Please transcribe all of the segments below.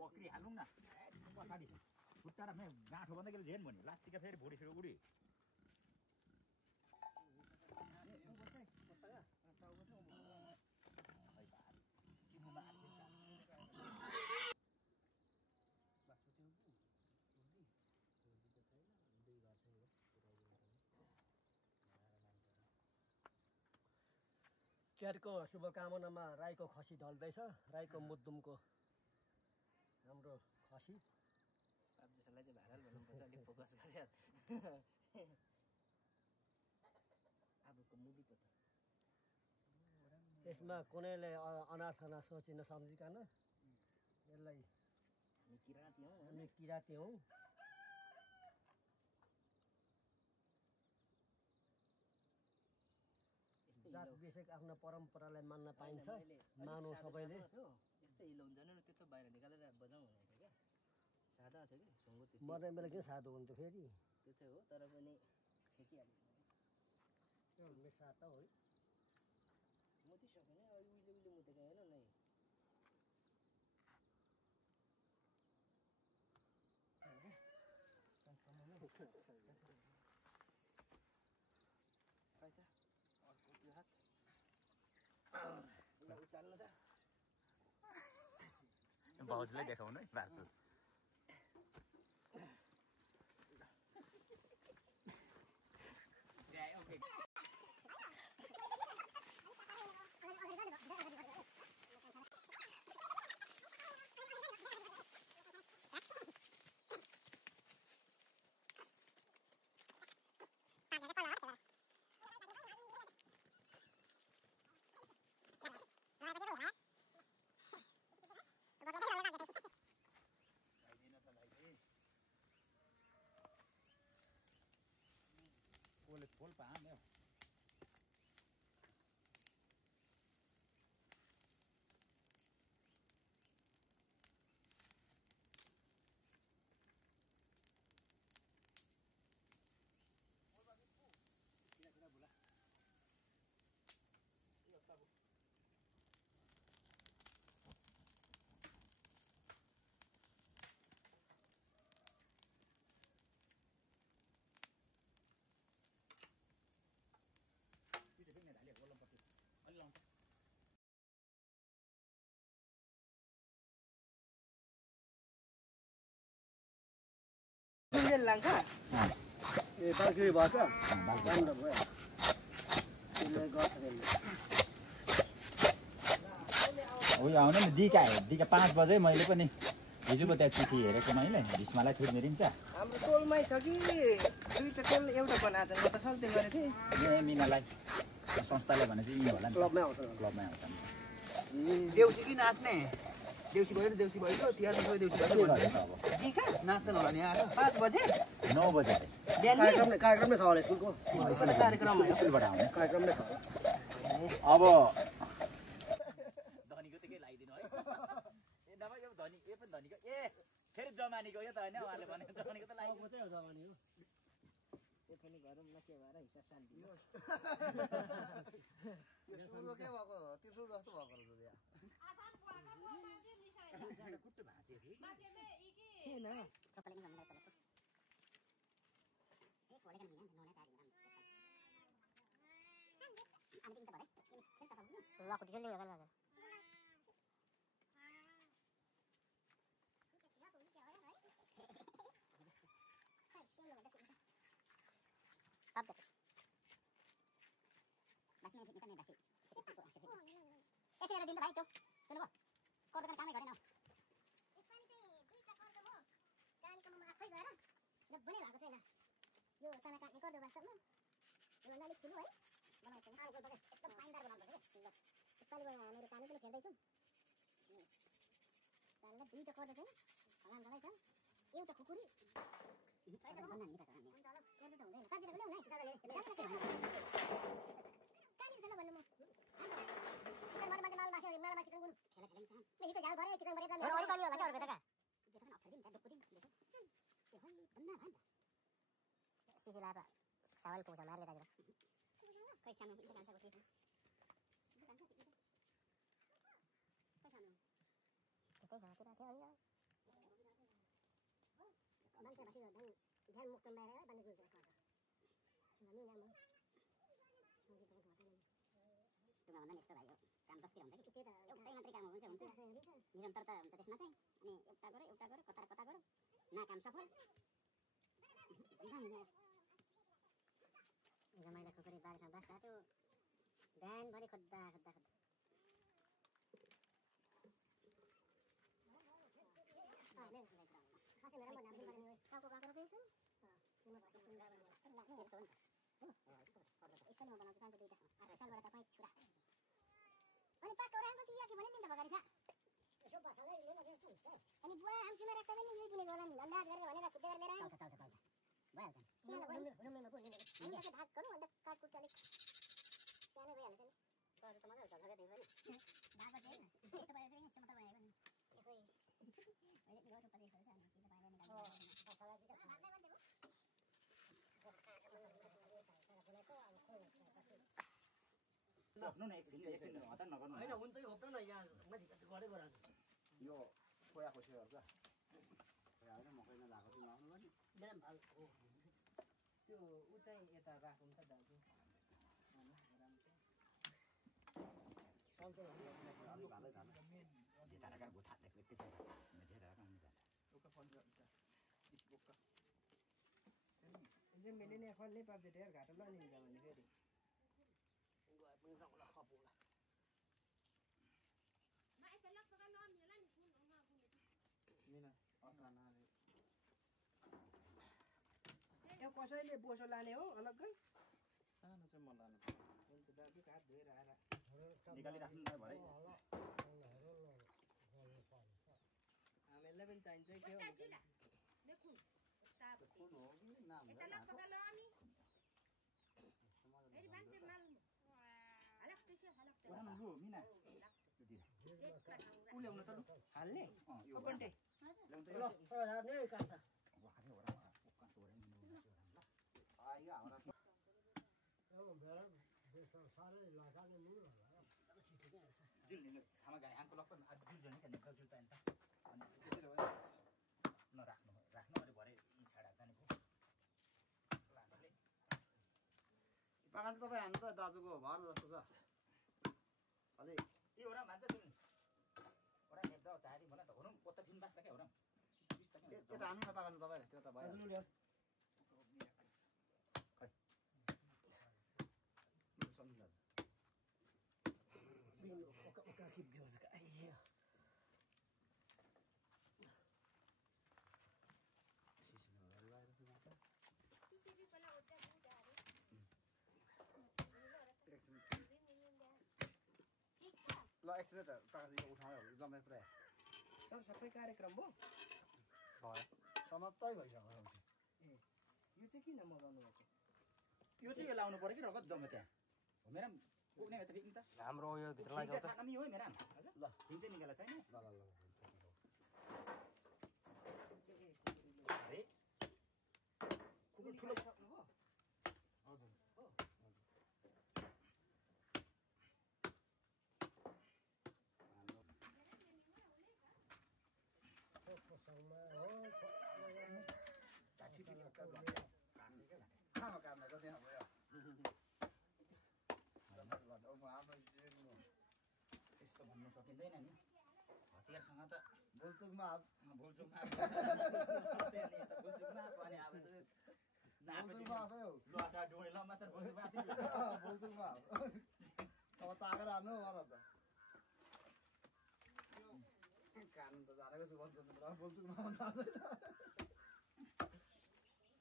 बकरी हालौँ न पछाडि खुट्टा र गाँठो बन्दाखेरि झेन भन्यो लास्टिका फेरि भुँडी सुरु उडी क्याटको शुभकामनामा राईको खसी ढल्दैछ राईको मुद्दुमको हाम्रो खसी पाँचजसलाई चाहिँ भाइरल भन्नुपर्छ अलिक फोकस गरे आबोको मुदी पो त यसमा कुनैले अनार्थना सोची नसम्झिकन यसलाई हामी किराती हौँ जात विषय आफ्नो परम्परालाई मान्न पाइन्छ मानौ सबैले यस्तै हिलाउँछ नि त्यस्तो बाहिर निकालेर बजाउँ भनेको क्या सादा थियो कि सँगो त्यो मर्ने बेला किन साधु हुन्थ्यो फेरि त्यो चाहिँ हो तर पनि छेकिहाल्यो साता हो मुतिसक्यो नि उहिले मुतेको होइन नै भाउजूलाई देखाउनु है भातु फुल पाम है ए बाल्की भएछ उयो आउने नि दिका 5 बजे मैले पनि हिजोको त्यहाँ चिठी हेरेको मैले भीष्मलाई थुर्मिरिन्छ हाम्रो टोलमै छ कि दुईटा टोल एउटा बनाएको छ म त सल्ते गरेको थिएँ ए मिनालाई संस्थाले भने चाहिँ यी होला नि क्लबमै आउँछ देउसी कि नाच्ने देउसी भयो तिहारमा सबै देउसी भयो अब दिका नाच्छन् होला नि आएर 5 बजे 9 बजे कार्यक्रममै छ होला स्कुलको कार्यक्रममा स्कुलबाट आउने कार्यक्रममै छ अब धनीको त के लगाइदिनु है ए नभए यो धनी ए पनि धनीको ए फेरि जमानीको यो त होइन उहाँले भने जमानीको त लाग्यो मात्रै हो जमानी हो त्यो पनि गरौँ न के भएर हिसाब शान्ति यो सुरु के भएको तेस्रो जस्तो भएको रहेछ यहाँ कुट्टो भाँचिएको थियो किन यो चना काट्ने गर्दो वास्तवमा यो अलिक ठुलो है बनाउँछ नि आलुको बजे एकदम फाइनदार बनाउँछ के यसपालि मैले पानी पनि फेर्दैछु पानीमा दुईटा गर्दो छैन हलान गराइ छ एउटा खुकुरी पैसा भन्दा नि पैसा हुन्छ होला गर्दै त हुँदैन काजिरा पनि हुँदैन दादाले काजिरा छैन भन्नु म मरे मान्छे माल माछे मेला माथि गुन खेला खेलिन्छ मेही त झाल भरे चिकन भरे अरु गाली होला के अरु बेटाका बेटा पनि अप्ठ्यारो दिन दुपुरी देखो के हो भन्ना भन्छ सिसी लापा सावल पुग्छ मार्ले दाजु खै सामु के कान्छ बसी के कान्छ के पैसा न त्यतै छ कुरा थियो त्यो ध्यान मुक्त बाहिर बाँध्नु जुल गर्छ हामी नाम टुङ्गा भन्दा यस्तो भाइ हो काम कस्तो हुन्छ कि एउटै मात्रै काम हुन्छ निरन्तरता हुन्छ त्यसमा चाहिँ अनि एउटा गऱ्यो कता गऱ्यो ना काम सफल रमाइलो खुकुरी बारीमा बस्दा त्यो बिहानभरि खोज्दा अनि पाको राम्रो चिया के भने नि त भगारी छ यसो बसालै लिनु पर्छ अनि बुवा आमसिमा राख्दा पनि यही किनेको होला नि अन्दाज गरेर भनेर खुट्दै लिएर आयो चल्छ भइहाल्छ रुममा पो लिनु अनि त भाग गर्नु अन्त काटकुट चाले सानै भइहाल्छ नि तर त मजा आउँछ लगे त्यही पनि भाग चाहिँ यस्तो भयो चाहिँ समतल भयो भने खोइ अहिले त्यो रुपा देखेको छ अनि त्यो बाहिर निकाल्नु बसाला दिन्छ भाग्दै मान्छे नहुनु न एकछिन हतार नगर्नु होइन हुन्छ कि होप्न न यहाँ माथि गरे गरान्छ यो खोया खोसेहरू क्या खोया होइन मकै नलाएको चाहिँ नआउनु नि बिहान भाल हो त्यो ऊ चाहिँ यता राखौँ त दाजु सन्चो अलि भालै खानु जेताराका गोथा देख्दै छ जेताराका हुन्छ जो मैंने ने फल नहीं पाप जेटे घाटा ला नहीं जाने फेरि गए पनि जाउँला खपुला मिना अचानक यो कसैले बोसो लाने हो अलग्गै सानो चाहिँ म लानु हुन्छ दाजु हात धोएर आएर निकालिराख्नु न भरे हामीलाई पनि चाहिन्छ के हो कुन हो कि नाम ओरामा लु मिना उ ल्याउन त लु हाल्ने यो पन्टे ल्याउन त ल हजार नै काट्छ वाखाले ओरामा ओका ओरा नि आइगा हमरा जुल नि थामा गाडी आंको लक्क जुल जने के निकल जुल पाइन त अनि नराख्नु अरे भरे छाडा जाने भो लानले पाखान तपाईँ हान्नु त दाजुको भर जस्तो छ अलि यो ओरा मान्छ जुल ओरा हेप्दा चारी मलाई त होरम पोत फिन बास्ता के होरम सिस त के यता हान्नु न पाखान तपाईँले त्यो त भयो सम्झिनु दाजु बिन ओका खिप दिउँछ आइया ल एकछिन त पाखान यो उठायो जम्मै पुरै सर सबै कार्यक्रम भयो भयो समाप्तै भइसक्यो यो चाहिँ किन मगाउनु भएको यो चाहिँ यो लाउनु पर्यो कि रगत जम्मे त्यहाँ हो मेरा पुग्ने भए त ठिक नि त हाम्रो यो भित्र खिन्छ थाक्नमी हो मेरा हजुर ल खिन्छ निकाला छैन ल अरे कुकुर ठुलो सक्नुभयो हजुर काम गर्ने त्यहाँ भयो त्यस्तो भन्नु सकिँदैन नि हतियारसँग त बोल्चुकमा बोल्चुकमा अनि अब चाहिँ बोल्चुकमा आफै हो लसा डोळे ल मास्टर बोल्चुकमा बोल्चुकमा अब तागेर हान्नु मलाई त कानुन त जानेको छु बोल्चुकमा बोल्चुकमा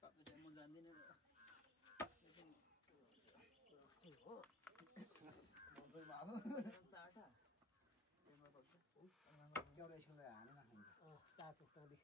जाँदैन म जान्दिनँ बोल्चुकमा चाटा एउटा स्कुलले हानेर खान्छ चाको टोली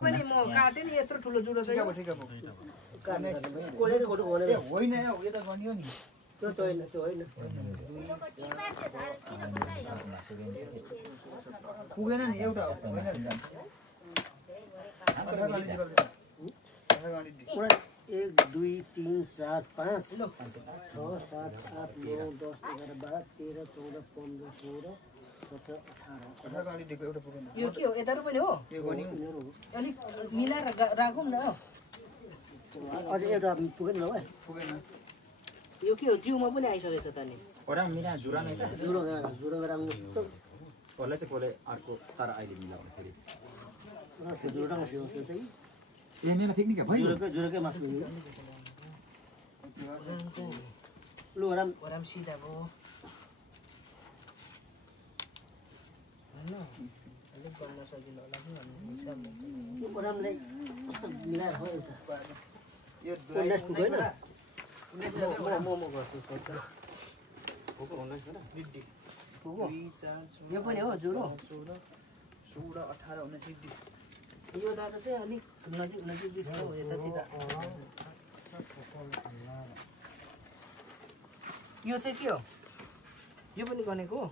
पनि म काटेँ नि यत्रो ठुलो जुडो छ यो ठिक हो काट्ने कोलेर फोटो खोलेर होइन यो त गर्ने हो नि त्यो त होइन त्यो होइन पुगेन नि एउटा होइन नि पुरा 1 2 3 4 5 6 7 8 9 10 11 12 13 14 15 16 17 18 गाडीको एउटा पुगेन यो के हो यताहरु पनि हो यो गर्ने अलिक मिलाएर राखौँ न अझ एउटा पुगेन ल भाइ पुगेन यो के हो जिउमा पनि आइसकेछ त नि ओरा मिला जुरा नै त जुरो राम्रो कसले चाहिँ कसले अर्को तर अहिले मिलाउनु फेरि जुरो राम्रो थियो त्यो चाहिँ ए मेरो पिकनिक भयो जुरोकै मासु दिनु लु ओराम सिधा भयो हैन अलिक गर्न सकिलो होला कि भन्ने यो ओरामले कस्तो मिलाएर हो एउटा यो उन्नाइस पुगेन म गर्छु सोध्दा यो पनि हो जुरो 16 18 19 यो दादा चाहिँ अलिक नजिक नजिक दिन्छ हो यतातिर यो चाहिँ के हो यो पनि गनेको हो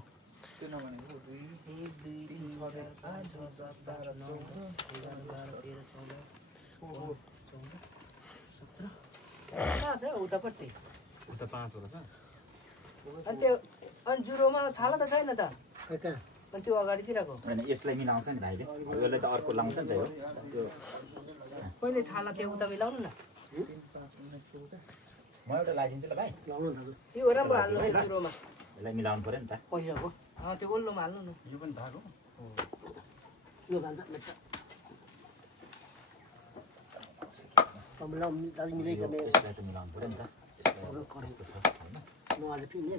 त्यो नभनेको 1 2 3 4 5 6 7 8 9 10 11 12 13 14 17 कहाँ छ उतापट्टि उता 5 होला छ अनि त्यो अनि जुरोमा छाला त छैन त कहाँ अनि त्यो अगाडितिरको हैन यसलाई मिलाउँछ नि भाइले यसलाई त अर्को लाउँछ नि त यो त्यो पहिले छाला त्यो उता मिलाउनु न म एउटा लाइदिन्छु ल भाइ लाउनु न त्यो राम्रो हाल्नु है जुरोमा यसलाई मिलाउनु पर्यो नि त पैसाको त्यो ओल्लोमा हाल्नु न यो पनि धागो यो गान्छ मेट्टा तपाईँलाई दाजु मिलाइकन यसलाई त मिलाउनु पर्यो नि त यसलाई कस्तो छ हैन नआले पिने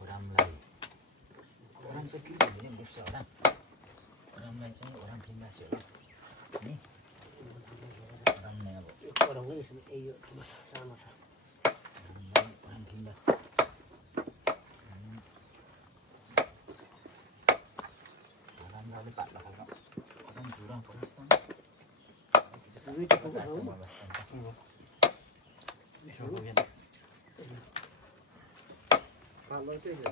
ओरामलाई ओराम चाहिँ के भन्ने नि देख्छ होला ओरामलाई चाहिँ ओराम फिङ्गास होला नि ओराम नै अब यो कराउनु यसमा यो सानो छ ओराम फिङ्गास ओरामले पातला खालको ओराम झुरा पर्छ त दुईटा पुग्छ पालो चाहिँ हो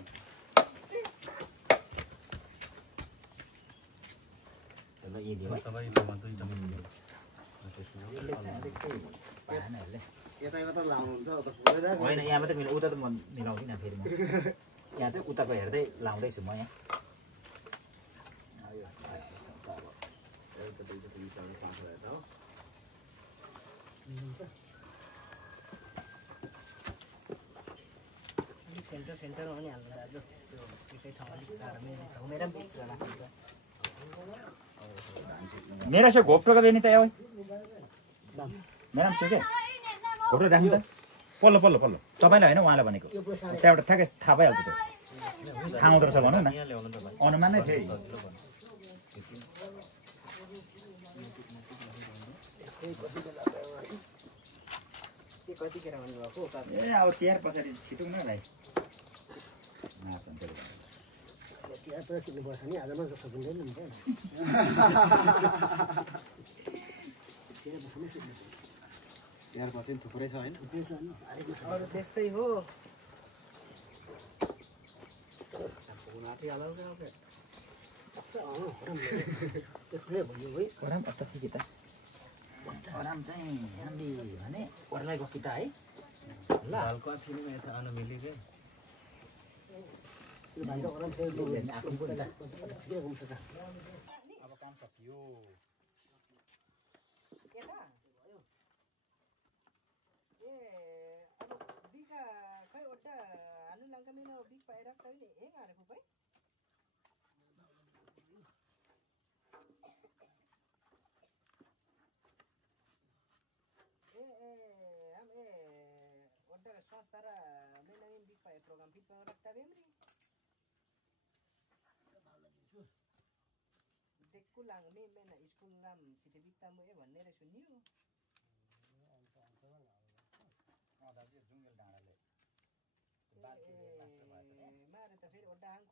ल यी दियो तपाईँ यता यता लाउनु हुन्छ उता पुगेर होइन यहाँ मात्रै उता त म मिलाउँदिनँ फेरि म यहाँ चाहिँ उताको हेर्दै लाउँदैछु म यहाँ सेन्टर सेन्टरमा पनि हाल्नु दाजु त्यो एकै ठाउँ अलिक टाढा मेरो पनि बेच्छ राख्नु मेरा से घोप्टोको बेनी त आयो मेरा पनि सुके घोप्टो राख्नु त पल्लो पल्लो पल्लो तपाईँलाई होइन उहाँलाई भनेको त्यहाँबाट ठ्याक्कै थाहा भइहाल्छ त्यो थाहा हुँदो रहेछ भनौँ न अनुमान नै थियो कतिखेर भन्नुभएको ए अब तिहार पछाडि छिटौँ न भाइ तिहार सिक्नुपर्छ नि आजमा त सकिँदैन नि तिहार पछि थुप्रै छ होइन अरू त्यस्तै हो लाठी हालौ क्या ओके त्यसले भयो है ओराम अत्त कि त ओराम चाहिँ हामी भने ओरलाई गयो कि त है ल हालको फिल्म यता आउनु मिली के यो भाइले अराम चाहिँ हेर्ने आफ्नो पनि त के हुन्छ त अब काम सकियो यता ए अब दिका खै ओड्डा हानु लङ्का मेरो बिग पाएर तैले हेङ हारेको भाइ ए हम ए ओड्डा स्वास्थ्य र मेरो बिग पाए प्रोग्राम फिट पाएर राख्दा बेमरी देखु लाङ मे मेना स्कुल नाम छिटे बिक्ता म ए भन्ने रे सुन्यो दाजु जुङ्गेल डाँडाले मारे त फेरि ओड्डा हाङ